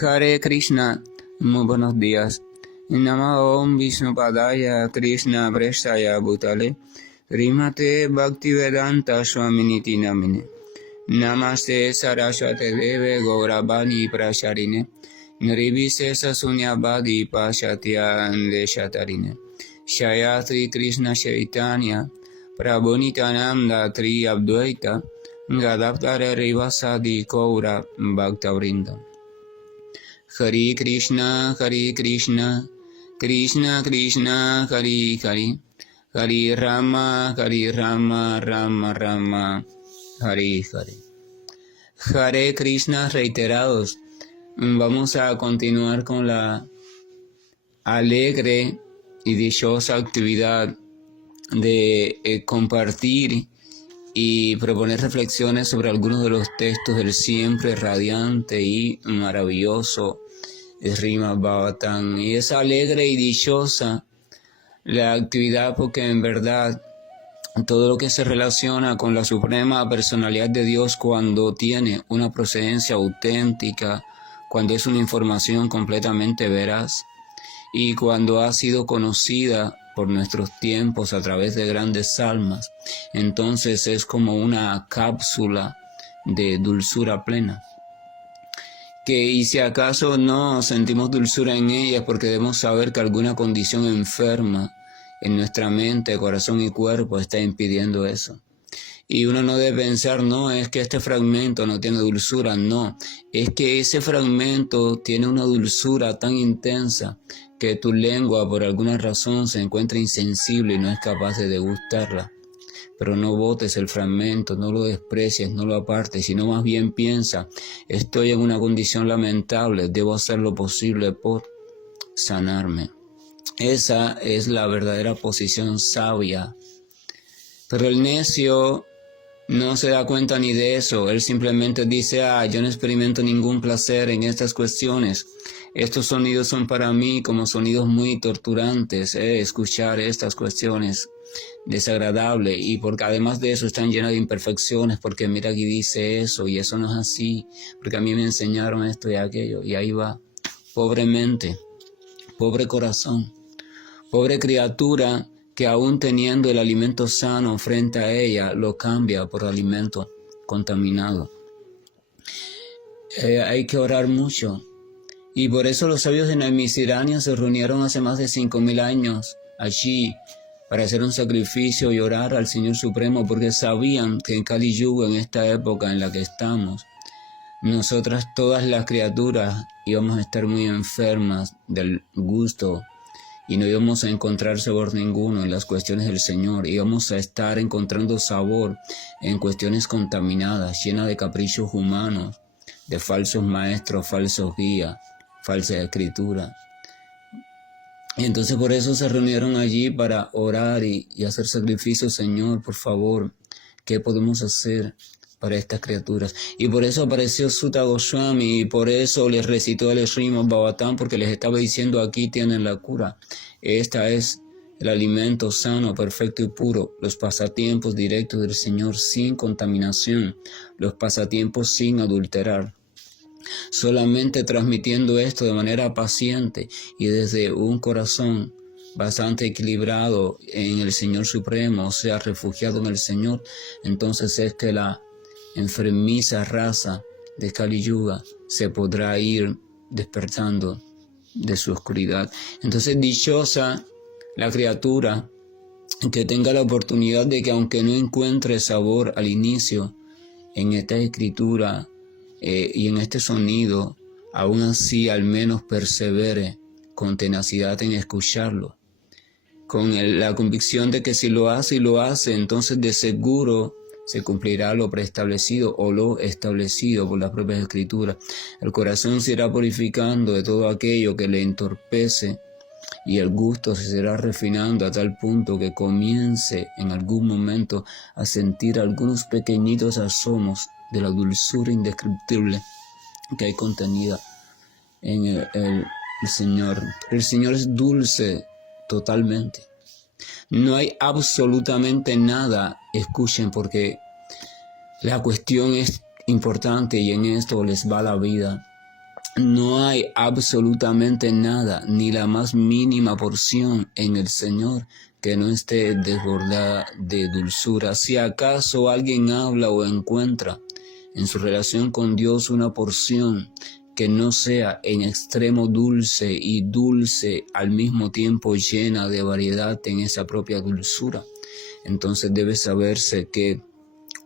Hare Krishna, muy buenos días. Namo Om Vishnupadaya Krishna Prestaya Bhutale Rimate Bhaktivedanta Swaminiti Namine Namaste Saraswate Deve Gauravani Prasharine Nirvise Sasunyabadi Pashatya Deshatarine Shayatri Krishna Chaitanya Prabhunitananda Tri Abdvaita Gadaptare Rivasadi Kaura Bhaktavrinda. Hare Krishna, Krishna Krishna, Hare Hare, Hare Rama, Rama Rama, Hare Hare. Hare Krishna reiterados. Vamos a continuar con la alegre y dichosa actividad de compartir y proponer reflexiones sobre algunos de los textos del siempre radiante y maravilloso Srimad Bhagavatam. Y es alegre y dichosa la actividad porque en verdad todo lo que se relaciona con la suprema personalidad de Dios, cuando tiene una procedencia auténtica, cuando es una información completamente veraz y cuando ha sido conocida por nuestros tiempos a través de grandes almas, entonces es como una cápsula de dulzura plena. Y si acaso no sentimos dulzura en ella, es porque debemos saber que alguna condición enferma en nuestra mente, corazón y cuerpo está impidiendo eso. Y uno no debe pensar, no, es que este fragmento no tiene dulzura, no, es que ese fragmento tiene una dulzura tan intensa que tu lengua por alguna razón se encuentra insensible y no es capaz de degustarla. Pero no botes el fragmento, no lo desprecies, no lo apartes, sino más bien piensa, estoy en una condición lamentable, debo hacer lo posible por sanarme. Esa es la verdadera posición sabia. Pero el necio no se da cuenta ni de eso, él simplemente dice, yo no experimento ningún placer en estas cuestiones. Estos sonidos son para mí como sonidos muy torturantes, escuchar estas cuestiones desagradables, y porque además de eso están llenas de imperfecciones, porque mira aquí dice eso y eso no es así, porque a mí me enseñaron esto y aquello, y ahí va, pobremente, pobre corazón, pobre criatura que aún teniendo el alimento sano frente a ella, lo cambia por alimento contaminado. Hay que orar mucho. Y por eso los sabios de Naimisiranya se reunieron hace más de 5,000 años allí para hacer un sacrificio y orar al Señor Supremo, porque sabían que en Kali Yuga, en esta época en la que estamos, nosotras todas las criaturas íbamos a estar muy enfermas del gusto y no íbamos a encontrar sabor ninguno en las cuestiones del Señor. Íbamos a estar encontrando sabor en cuestiones contaminadas, llenas de caprichos humanos, de falsos maestros, falsos guías, falsa escritura. Y entonces por eso se reunieron allí para orar y hacer sacrificios. Señor, por favor, ¿qué podemos hacer para estas criaturas? Y por eso apareció Sutta Goswami y por eso les recitó el Srimad Bhagavatam, porque les estaba diciendo, aquí tienen la cura. Esta es el alimento sano, perfecto y puro, los pasatiempos directos del Señor sin contaminación, los pasatiempos sin adulterar. Solamente transmitiendo esto de manera paciente y desde un corazón bastante equilibrado en el Señor Supremo, o sea, refugiado en el Señor, entonces es que la enfermiza raza de Kali Yuga se podrá ir despertando de su oscuridad. Entonces, dichosa la criatura que tenga la oportunidad de que, aunque no encuentre sabor al inicio en esta escritura y en este sonido, aún así al menos persevere con tenacidad en escucharlo, con la convicción de que si lo hace y lo hace, entonces de seguro se cumplirá lo preestablecido o lo establecido por las propias escrituras. El corazón se irá purificando de todo aquello que le entorpece y el gusto se será refinando a tal punto que comience en algún momento a sentir algunos pequeñitos asomos de la dulzura indescriptible que hay contenida en el Señor. El Señor es dulce totalmente. No hay absolutamente nada, escuchen, porque la cuestión es importante y en esto les va la vida. no hay absolutamente nada, ni la más mínima porción en el Señor que no esté desbordada de dulzura. Si acaso alguien habla o encuentra en su relación con Dios una porción que no sea en extremo dulce y dulce al mismo tiempo llena de variedad en esa propia dulzura, entonces debe saberse que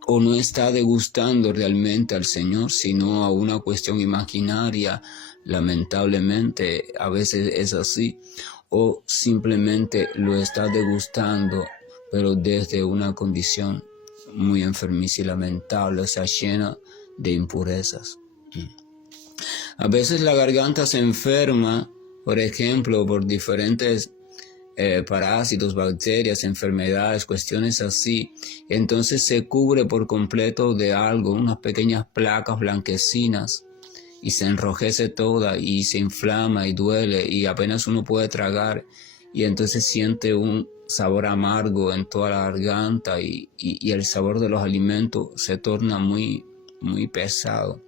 o no está degustando realmente al Señor, sino a una cuestión imaginaria, lamentablemente a veces es así, o simplemente lo está degustando, pero desde una condición muy enfermiza y lamentable, o sea, llena de impurezas. A veces la garganta se enferma, por ejemplo, por diferentes parásitos, bacterias, enfermedades, cuestiones así. Entonces se cubre por completo de algo, unas pequeñas placas blanquecinas, y se enrojece toda y se inflama y duele y apenas uno puede tragar, y entonces siente un sabor amargo en toda la garganta y el sabor de los alimentos se torna muy, muy pesado.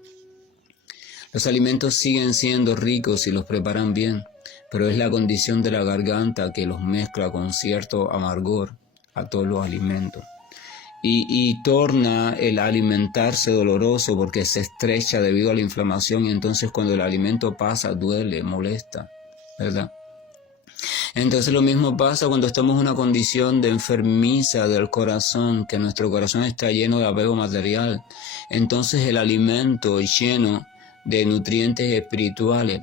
Los alimentos siguen siendo ricos si los preparan bien, pero es la condición de la garganta que los mezcla con cierto amargor a todos los alimentos. Y torna el alimentarse doloroso porque se estrecha debido a la inflamación, y entonces cuando el alimento pasa duele, molesta, ¿verdad? Entonces lo mismo pasa cuando estamos en una condición de enfermiza del corazón, que nuestro corazón está lleno de apego material. Entonces el alimento lleno de nutrientes espirituales,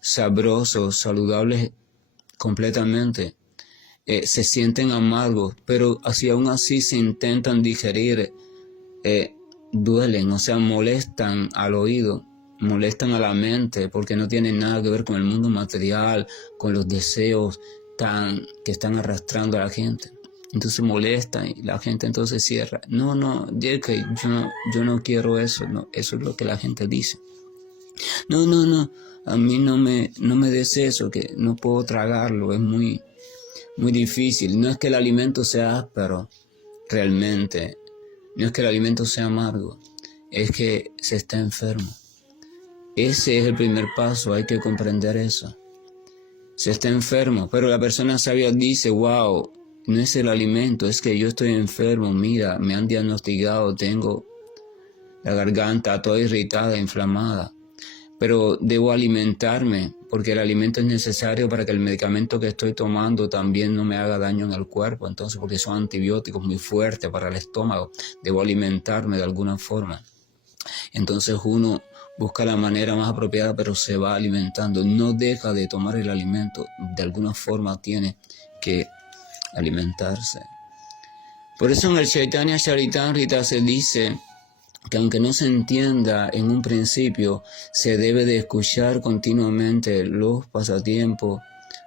sabrosos, saludables completamente, se sienten amargos, pero si aún así se intentan digerir, duelen, o sea, molestan al oído, molestan a la mente, porque no tienen nada que ver con el mundo material, con los deseos que están arrastrando a la gente. Entonces molestan y la gente entonces cierra. No, J.K., yo no quiero eso, no, eso es lo que la gente dice. No, a mí no me des eso, que no puedo tragarlo, es muy difícil. No es que el alimento sea áspero, realmente. No es que el alimento sea amargo, es que se está enfermo. Ese es el primer paso, hay que comprender eso. Se está enfermo, pero la persona sabia dice, wow, no es el alimento, es que yo estoy enfermo, mira, me han diagnosticado, tengo la garganta toda irritada, inflamada. Pero debo alimentarme, porque el alimento es necesario para que el medicamento que estoy tomando también no me haga daño en el cuerpo. Entonces, porque son antibióticos muy fuertes para el estómago, debo alimentarme de alguna forma. Entonces uno busca la manera más apropiada, pero se va alimentando. No deja de tomar el alimento, de alguna forma tiene que alimentarse. Por eso en el Chaitanya Charitamrita se dice que aunque no se entienda en un principio, se debe de escuchar continuamente los pasatiempos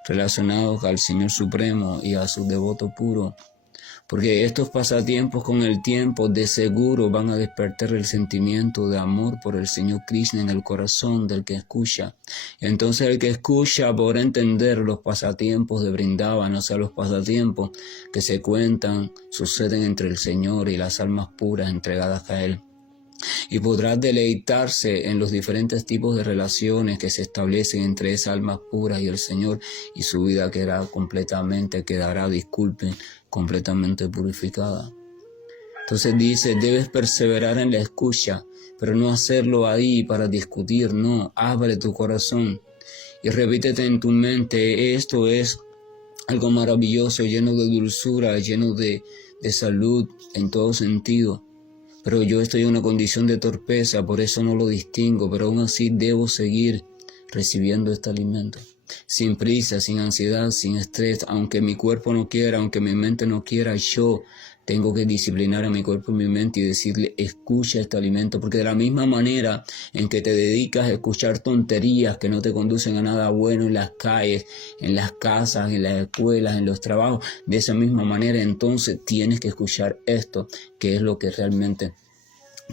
relacionados al Señor Supremo y a su devoto puro, porque estos pasatiempos con el tiempo de seguro van a despertar el sentimiento de amor por el Señor Krishna en el corazón del que escucha. Entonces el que escucha podrá entender los pasatiempos de Vrindavan, o sea, los pasatiempos que se cuentan, suceden entre el Señor y las almas puras entregadas a Él. Y podrá deleitarse en los diferentes tipos de relaciones que se establecen entre esas almas puras y el Señor, y su vida quedará completamente purificada. Entonces dice, debes perseverar en la escucha, pero no hacerlo ahí para discutir, no, abre tu corazón y repítete en tu mente, esto es algo maravilloso, lleno de dulzura, lleno de salud en todo sentido. Pero yo estoy en una condición de torpeza, por eso no lo distingo, pero aún así debo seguir recibiendo este alimento. Sin prisa, sin ansiedad, sin estrés, aunque mi cuerpo no quiera, aunque mi mente no quiera, yo tengo que disciplinar a mi cuerpo y mi mente y decirle, escucha este alimento, porque de la misma manera en que te dedicas a escuchar tonterías que no te conducen a nada bueno en las calles, en las casas, en las escuelas, en los trabajos, de esa misma manera entonces tienes que escuchar esto, que es lo que realmente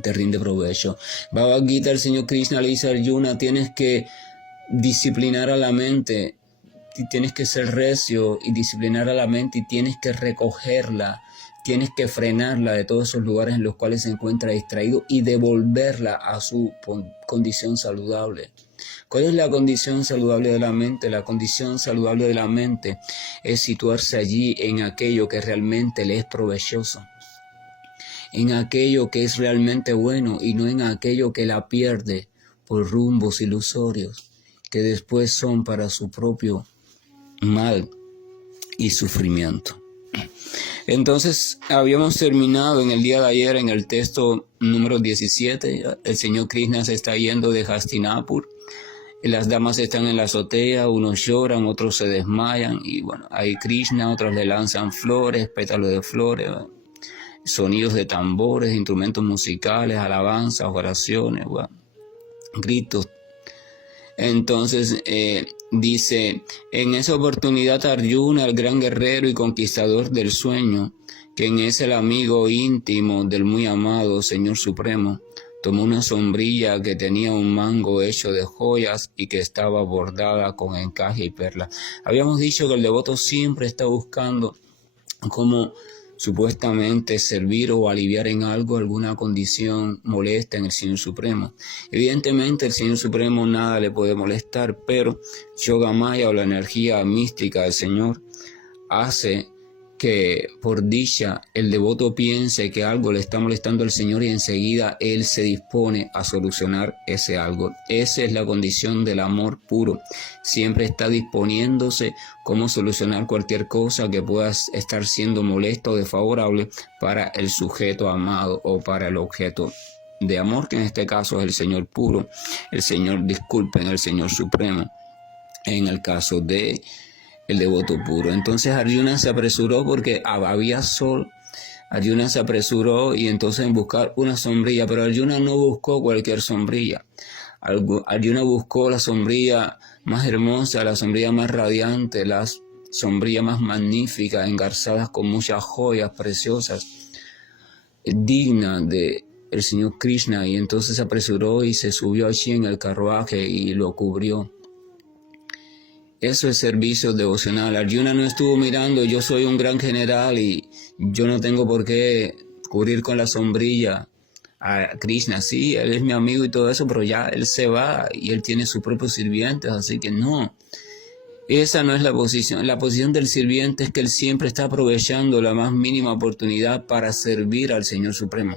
te rinde provecho. Bhagavad Gita, el Señor Krishna le dice a Arjuna, tienes que disciplinar a la mente, tienes que ser recio y disciplinar a la mente y tienes que recogerla. tienes que frenarla de todos esos lugares en los cuales se encuentra distraído y devolverla a su condición saludable. ¿Cuál es la condición saludable de la mente? La condición saludable de la mente es situarse allí en aquello que realmente le es provechoso, en aquello que es realmente bueno y no en aquello que la pierde por rumbos ilusorios que después son para su propio mal y sufrimiento. Entonces, habíamos terminado en el día de ayer en el texto número 17. El señor Krishna se está yendo de Hastinapur. Las damas están en la azotea, unos lloran, otros se desmayan. Y bueno, ahí Krishna, otros le lanzan flores, pétalos de flores, sonidos de tambores, instrumentos musicales, alabanzas, oraciones, bueno, gritos. Entonces dice, en esa oportunidad Arjuna, el gran guerrero y conquistador del sueño, quien es el amigo íntimo del muy amado Señor Supremo, tomó una sombrilla que tenía un mango hecho de joyas y que estaba bordada con encaje y perlas. Habíamos dicho que el devoto siempre está buscando cómo supuestamente servir o aliviar en algo alguna condición molesta en el Señor Supremo. Evidentemente el Señor Supremo nada le puede molestar, pero Yogamaya o la energía mística del Señor hace que por dicha el devoto piense que algo le está molestando al Señor y enseguida Él se dispone a solucionar ese algo. Esa es la condición del amor puro. Siempre está disponiéndose cómo solucionar cualquier cosa que pueda estar siendo molesta o desfavorable para el sujeto amado o para el objeto de amor, que en este caso es el Señor puro, el Señor Supremo, en el caso de el devoto puro. Entonces Arjuna se apresuró porque había sol. Arjuna se apresuró y entonces en buscar una sombrilla, pero Arjuna no buscó cualquier sombrilla. Arjuna buscó la sombrilla más hermosa, la sombrilla más radiante, la sombrilla más magnífica, engarzadas con muchas joyas preciosas, digna de el Señor Krishna, y entonces se apresuró y se subió allí en el carruaje y lo cubrió. Eso es servicio devocional. Arjuna no estuvo mirando, yo soy un gran general y yo no tengo por qué cubrir con la sombrilla a Krishna. Sí, él es mi amigo y todo eso, pero ya él se va y él tiene sus propios sirvientes, así que no. Esa no es la posición. La posición del sirviente es que él siempre está aprovechando la más mínima oportunidad para servir al Señor Supremo.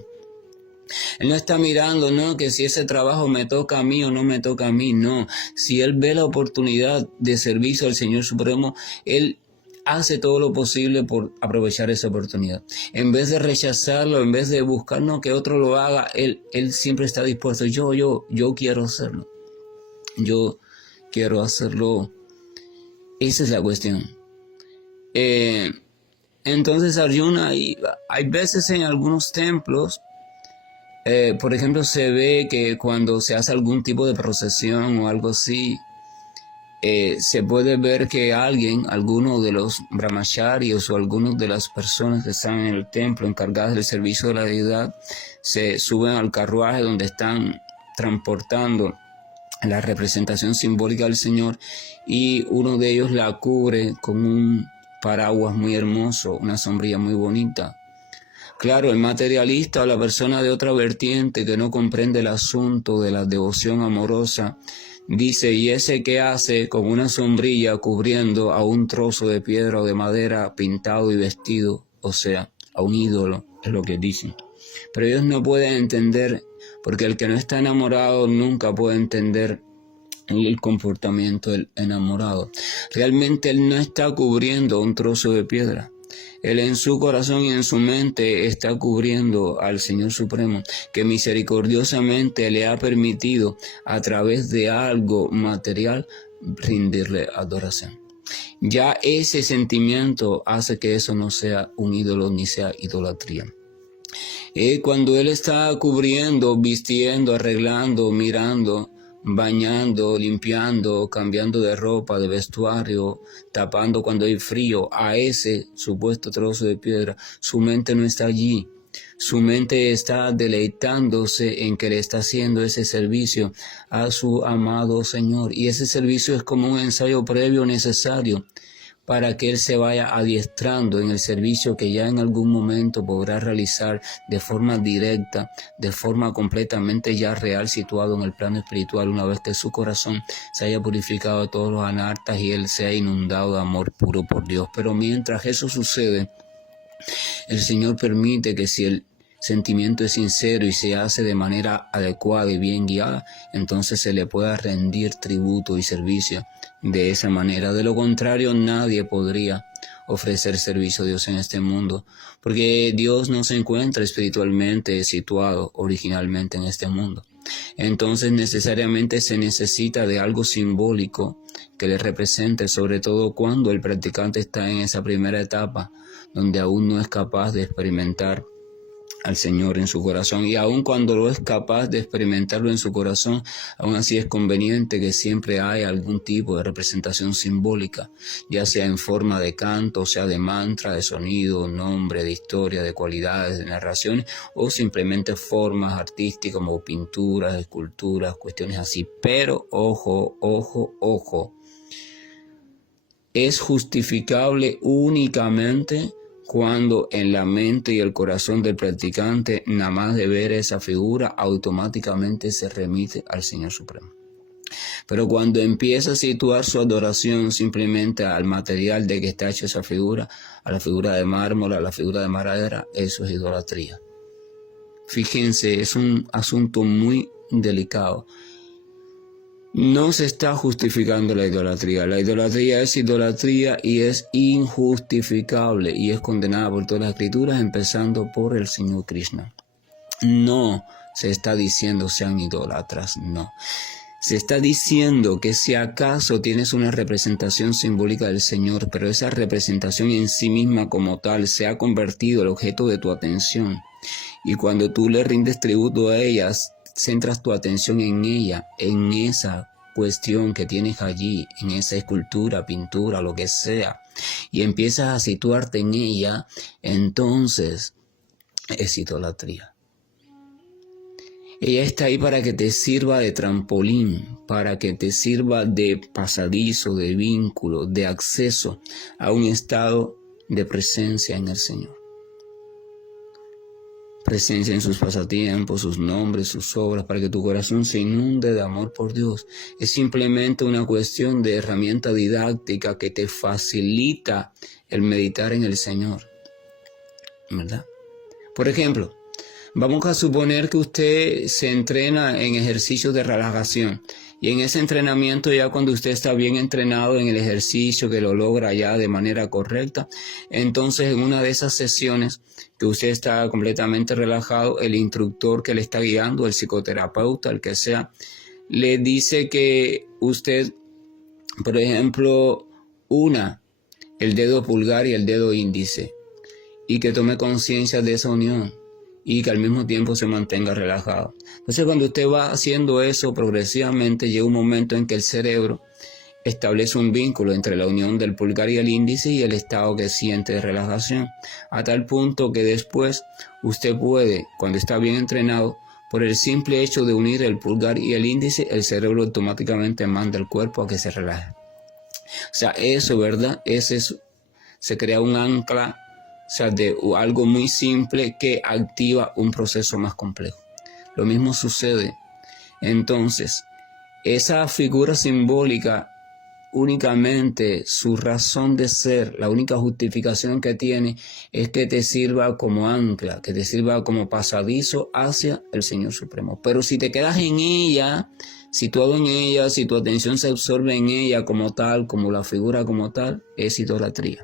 Él no está mirando, no, que si ese trabajo me toca a mí o no me toca a mí, no. Si él ve la oportunidad de servicio al Señor Supremo, él hace todo lo posible por aprovechar esa oportunidad. En vez de rechazarlo, en vez de buscar no, que otro lo haga, él siempre está dispuesto. Yo quiero hacerlo. Yo quiero hacerlo. Esa es la cuestión. Entonces Arjuna, hay veces en algunos templos, por ejemplo, se ve que cuando se hace algún tipo de procesión o algo así, se puede ver que alguno de los brahmacharios o algunos de las personas que están en el templo encargadas del servicio de la deidad, se suben al carruaje donde están transportando la representación simbólica del Señor, y uno de ellos la cubre con un paraguas muy hermoso, una sombrilla muy bonita. Claro, el materialista o la persona de otra vertiente que no comprende el asunto de la devoción amorosa dice, ¿y ese qué hace con una sombrilla cubriendo a un trozo de piedra o de madera pintado y vestido? O sea, a un ídolo, es lo que dicen. Pero ellos no pueden entender, porque el que no está enamorado nunca puede entender el comportamiento del enamorado. Realmente él no está cubriendo un trozo de piedra. Él en su corazón y en su mente está cubriendo al Señor Supremo, que misericordiosamente le ha permitido a través de algo material rendirle adoración. Ya ese sentimiento hace que eso no sea un ídolo ni sea idolatría. Cuando él está cubriendo, vistiendo, arreglando, mirando, bañando, limpiando, cambiando de ropa, de vestuario, tapando cuando hay frío, a ese supuesto trozo de piedra, su mente no está allí. Su mente está deleitándose en que le está haciendo ese servicio a su amado Señor. Y ese servicio es como un ensayo previo necesario para que él se vaya adiestrando en el servicio que ya en algún momento podrá realizar de forma directa, de forma completamente ya real, situado en el plano espiritual, una vez que su corazón se haya purificado de todos los anartas y él sea inundado de amor puro por Dios. Pero mientras eso sucede, el Señor permite que si el sentimiento es sincero y se hace de manera adecuada y bien guiada, entonces se le pueda rendir tributo y servicio de esa manera. De lo contrario, nadie podría ofrecer servicio a Dios en este mundo, porque Dios no se encuentra espiritualmente situado originalmente en este mundo. Entonces necesariamente se necesita de algo simbólico que le represente, sobre todo cuando el practicante está en esa primera etapa, donde aún no es capaz de experimentar al Señor en su corazón, y aun cuando lo es capaz de experimentarlo en su corazón, aún así es conveniente que siempre haya algún tipo de representación simbólica, ya sea en forma de canto, sea de mantra, de sonido, nombre, de historia, de cualidades, de narraciones, o simplemente formas artísticas como pinturas, esculturas, cuestiones así. Pero ojo, es justificable únicamente cuando en la mente y el corazón del practicante, nada más de ver esa figura, automáticamente se remite al Señor Supremo. Pero cuando empieza a situar su adoración simplemente al material de que está hecha esa figura, a la figura de mármol, a la figura de madera, eso es idolatría. Fíjense, es un asunto muy delicado. No se está justificando la idolatría. La idolatría es idolatría y es injustificable y es condenada por todas las escrituras, empezando por el Señor Krishna. No se está diciendo sean idólatras, no. Se está diciendo que si acaso tienes una representación simbólica del Señor, pero esa representación en sí misma como tal se ha convertido en el objeto de tu atención, y cuando tú le rindes tributo a ellas, centras tu atención en ella, en esa cuestión que tienes allí, en esa escultura, pintura, lo que sea, y empiezas a situarte en ella, entonces es idolatría. Ella está ahí para que te sirva de trampolín, para que te sirva de pasadizo, de vínculo, de acceso a un estado de presencia en el Señor. Presencia en sus pasatiempos, sus nombres, sus obras, para que tu corazón se inunde de amor por Dios. Es simplemente una cuestión de herramienta didáctica que te facilita el meditar en el Señor, ¿verdad? Por ejemplo, vamos a suponer que usted se entrena en ejercicios de relajación, y en ese entrenamiento, ya cuando usted está bien entrenado en el ejercicio, que lo logra ya de manera correcta, entonces en una de esas sesiones que usted está completamente relajado, el instructor que le está guiando, el psicoterapeuta, el que sea, le dice que usted, por ejemplo, una el dedo pulgar y el dedo índice, y que tome conciencia de esa unión, y que al mismo tiempo se mantenga relajado. Entonces, cuando usted va haciendo eso progresivamente, llega un momento en que el cerebro establece un vínculo entre la unión del pulgar y el índice y el estado que siente de relajación, a tal punto que después usted puede, cuando está bien entrenado, por el simple hecho de unir el pulgar y el índice, el cerebro automáticamente manda al cuerpo a que se relaje. O sea, eso, ¿verdad? Se crea un ancla, o sea, de algo muy simple que activa un proceso más complejo. Lo mismo sucede. Entonces, esa figura simbólica, únicamente su razón de ser, la única justificación que tiene es que te sirva como ancla, que te sirva como pasadizo hacia el Señor Supremo. Pero si te quedas en ella, situado en ella, si tu atención se absorbe en ella como tal, como la figura como tal, es idolatría.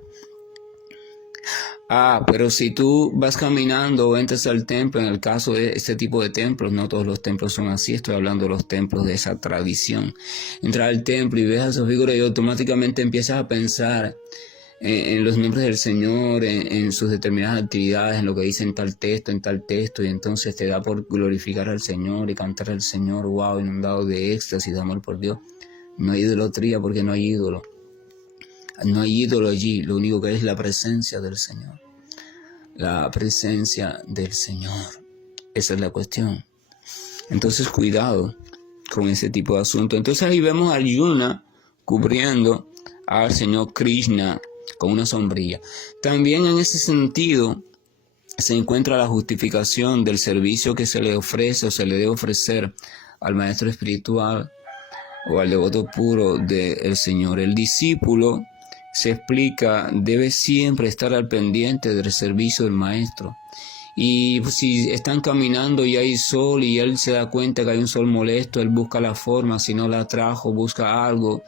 Pero si tú vas caminando o entras al templo, en el caso de este tipo de templos, no todos los templos son así, estoy hablando de los templos de esa tradición. Entrar al templo y ves a esa figura y automáticamente empiezas a pensar en los nombres del Señor, en sus determinadas actividades, en lo que dice en tal texto, y entonces te da por glorificar al Señor y cantar al Señor, wow, inundado de éxtasis, de amor por Dios. No hay idolatría porque no hay ídolo. No hay ídolo allí, lo único que hay es la presencia del Señor. La presencia del Señor. Esa es la cuestión. Entonces, cuidado con ese tipo de asunto. Entonces ahí vemos a Arjuna cubriendo al Señor Krishna con una sombrilla. También en ese sentido se encuentra la justificación del servicio que se le ofrece o se le debe ofrecer al maestro espiritual o al devoto puro del Señor. El discípulo, se explica, debe siempre estar al pendiente del servicio del maestro. Y si están caminando y hay sol y él se da cuenta que hay un sol molesto, él busca la forma, si no la trajo, busca algo,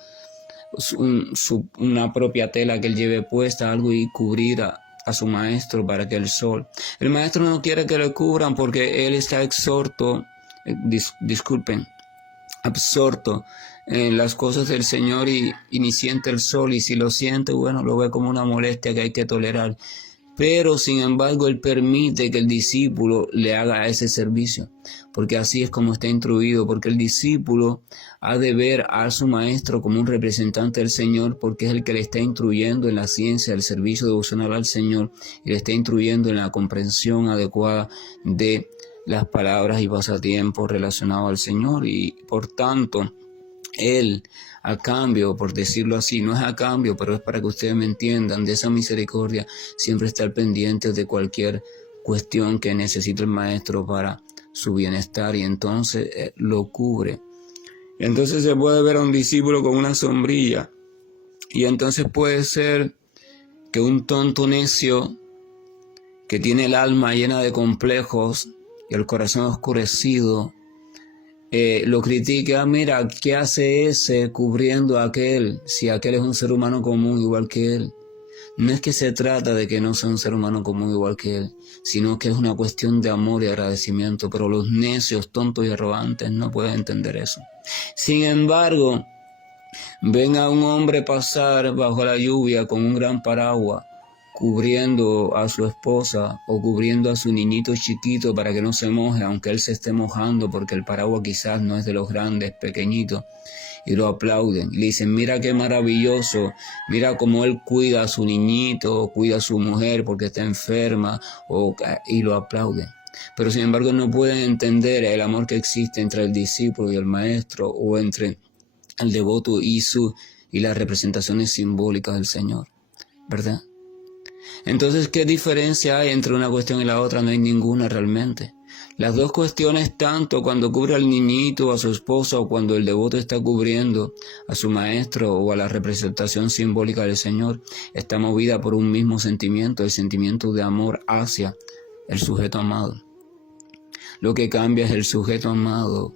una propia tela que él lleve puesta, algo, y cubrir a su maestro para que el maestro no quiere que le cubran porque él está absorto en las cosas del Señor y ni siente el sol, y si lo siente, bueno, lo ve como una molestia que hay que tolerar. Pero sin embargo él permite que el discípulo le haga ese servicio, porque así es como está instruido, porque el discípulo ha de ver a su maestro como un representante del Señor, porque es el que le está instruyendo en la ciencia del servicio devocional al Señor y le está instruyendo en la comprensión adecuada de las palabras y pasatiempos relacionados al Señor. Y por tanto, él, a cambio, por decirlo así, no es a cambio, pero es para que ustedes me entiendan, de esa misericordia, siempre estar pendientes de cualquier cuestión que necesite el maestro para su bienestar, y entonces lo cubre. Entonces se puede ver a un discípulo con una sombrilla, y entonces puede ser que un tonto necio que tiene el alma llena de complejos y el corazón oscurecido, lo critique. Mira, ¿qué hace ese cubriendo a aquel, si aquel es un ser humano común igual que él? No es que se trata de que no sea un ser humano común igual que él, sino que es una cuestión de amor y agradecimiento, pero los necios, tontos y arrogantes no pueden entender eso. Sin embargo, ven a un hombre pasar bajo la lluvia con un gran paraguas, cubriendo a su esposa o cubriendo a su niñito chiquito para que no se moje, aunque él se esté mojando porque el paraguas quizás no es de los grandes, pequeñito, y lo aplauden. Y le dicen, mira qué maravilloso, mira cómo él cuida a su niñito, cuida a su mujer porque está enferma, y lo aplauden. Pero sin embargo no pueden entender el amor que existe entre el discípulo y el maestro, o entre el devoto y las representaciones simbólicas del Señor, ¿verdad? Entonces, ¿qué diferencia hay entre una cuestión y la otra? No hay ninguna realmente. Las dos cuestiones, tanto cuando cubre al niñito o a su esposa, o cuando el devoto está cubriendo a su maestro o a la representación simbólica del Señor, está movida por un mismo sentimiento, el sentimiento de amor hacia el sujeto amado. Lo que cambia es el sujeto amado,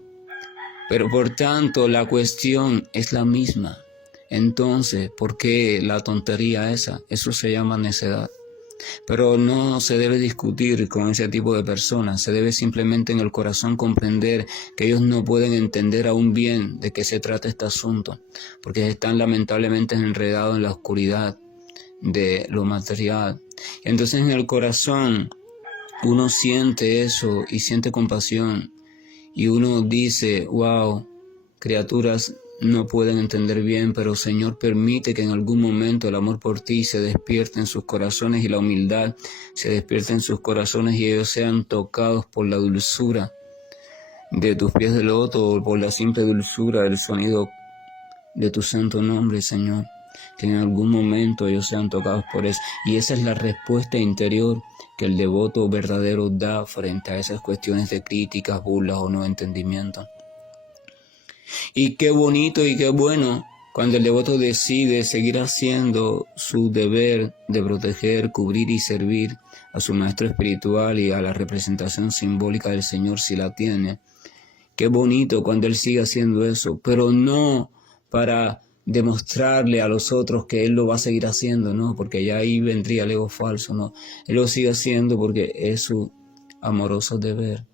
pero por tanto la cuestión es la misma. Entonces, ¿por qué la tontería esa? Eso se llama necedad. Pero no se debe discutir con ese tipo de personas, se debe simplemente en el corazón comprender que ellos no pueden entender aún bien de qué se trata este asunto, porque están lamentablemente enredados en la oscuridad de lo material. Entonces en el corazón uno siente eso y siente compasión, y uno dice, wow, criaturas no pueden entender bien, pero Señor, permite que en algún momento el amor por ti se despierte en sus corazones y la humildad se despierte en sus corazones, y ellos sean tocados por la dulzura de tus pies de loto, o por la simple dulzura del sonido de tu santo nombre, Señor. Que en algún momento ellos sean tocados por eso. Y esa es la respuesta interior que el devoto verdadero da frente a esas cuestiones de críticas, burlas o no entendimiento. Y qué bonito y qué bueno cuando el devoto decide seguir haciendo su deber de proteger, cubrir y servir a su maestro espiritual y a la representación simbólica del Señor si la tiene. Qué bonito cuando él sigue haciendo eso, pero no para demostrarle a los otros que él lo va a seguir haciendo, no, porque ya ahí vendría el ego falso, no. Él lo sigue haciendo porque es su amoroso deber.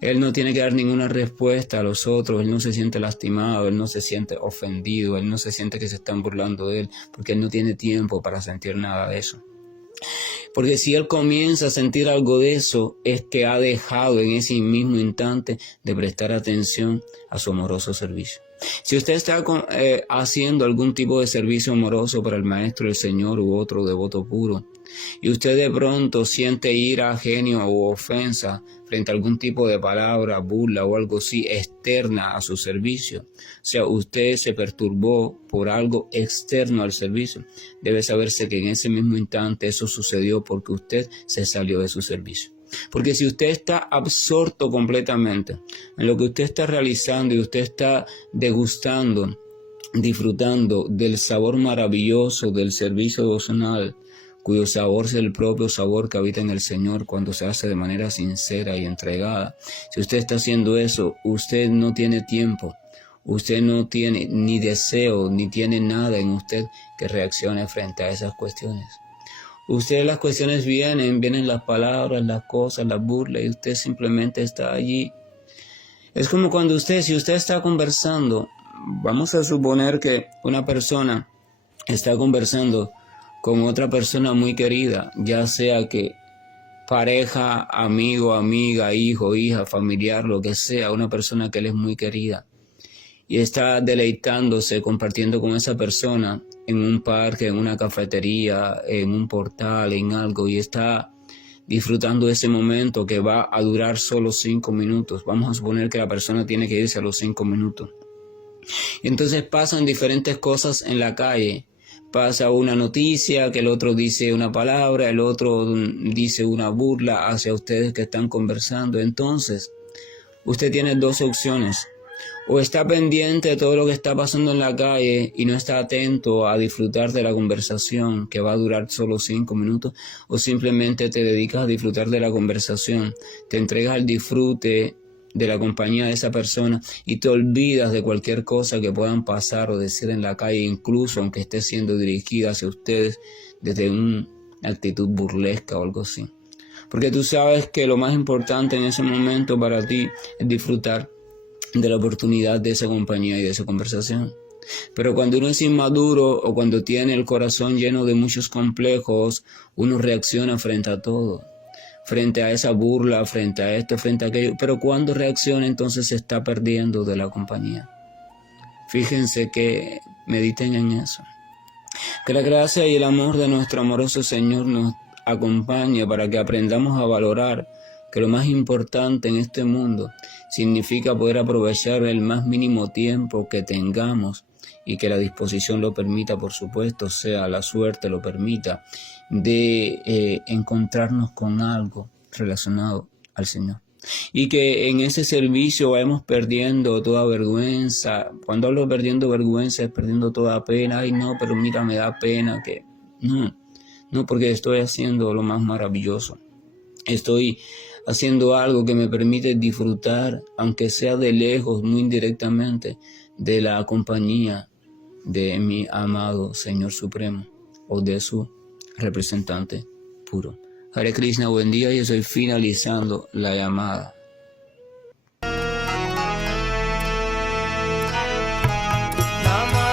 Él no tiene que dar ninguna respuesta a los otros, él no se siente lastimado, él no se siente ofendido, él no se siente que se están burlando de él, porque él no tiene tiempo para sentir nada de eso. Porque si él comienza a sentir algo de eso, es que ha dejado en ese mismo instante de prestar atención a su amoroso servicio. Si usted está haciendo algún tipo de servicio amoroso para el Maestro, el Señor u otro devoto puro, y usted de pronto siente ira, genio o ofensa frente a algún tipo de palabra, burla o algo así externa a su servicio, o sea, usted se perturbó por algo externo al servicio, debe saberse que en ese mismo instante eso sucedió porque usted se salió de su servicio. Porque si usted está absorto completamente en lo que usted está realizando y usted está degustando, disfrutando del sabor maravilloso del servicio devocional, cuyo sabor es el propio sabor que habita en el Señor cuando se hace de manera sincera y entregada. Si usted está haciendo eso, usted no tiene tiempo, usted no tiene ni deseo, ni tiene nada en usted que reaccione frente a esas cuestiones. Las cuestiones vienen las palabras, las cosas, las burlas, y usted simplemente está allí. Es como cuando si usted está conversando, vamos a suponer que una persona está conversando con otra persona muy querida, ya sea que pareja, amigo, amiga, hijo, hija, familiar, lo que sea, una persona que él es muy querida, y está deleitándose, compartiendo con esa persona en un parque, en una cafetería, en un portal, en algo, y está disfrutando de ese momento que va a durar solo 5 minutos. Vamos a suponer que la persona tiene que irse a los 5 minutos. Y entonces pasan diferentes cosas en la calle. Pasa una noticia, que el otro dice una palabra, el otro dice una burla hacia ustedes que están conversando. Entonces, usted tiene 2 opciones. O está pendiente de todo lo que está pasando en la calle y no está atento a disfrutar de la conversación que va a durar solo 5 minutos, o simplemente te dedicas a disfrutar de la conversación, te entregas al disfrute de la compañía de esa persona y te olvidas de cualquier cosa que puedan pasar o decir en la calle, incluso aunque esté siendo dirigida hacia ustedes desde una actitud burlesca o algo así. Porque tú sabes que lo más importante en ese momento para ti es disfrutar de la oportunidad de esa compañía y de esa conversación. Pero cuando uno es inmaduro o cuando tiene el corazón lleno de muchos complejos, uno reacciona frente a todo, frente a esa burla, frente a esto, frente a aquello. Pero cuando reacciona, entonces se está perdiendo de la compañía. Fíjense que mediten en eso. Que la gracia y el amor de nuestro amoroso Señor nos acompañe para que aprendamos a valorar que lo más importante en este mundo significa poder aprovechar el más mínimo tiempo que tengamos y que la disposición lo permita, por supuesto, sea la suerte lo permita, de encontrarnos con algo relacionado al Señor. Y que en ese servicio vayamos perdiendo toda vergüenza. Cuando hablo de perdiendo vergüenza es perdiendo toda pena. Ay, no, pero mira, me da pena que... No, porque estoy haciendo lo más maravilloso. Estoy haciendo algo que me permite disfrutar, aunque sea de lejos, muy indirectamente, de la compañía de mi amado Señor Supremo o de su representante puro. Hare Krishna, buen día, y estoy finalizando la llamada. Namo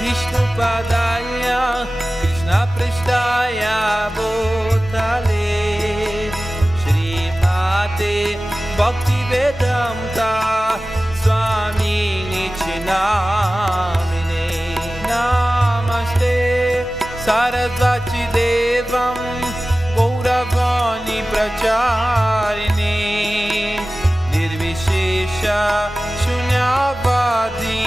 Vishnu Padaya Krishna Prestaya Bhutale Srimate Bhaktivedanta Swami Nichinamine Namaste Sarasvati Devam Gauravani Pracharine Nirvishesha Shunyavadi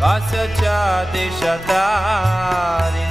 Vasacha Deshatari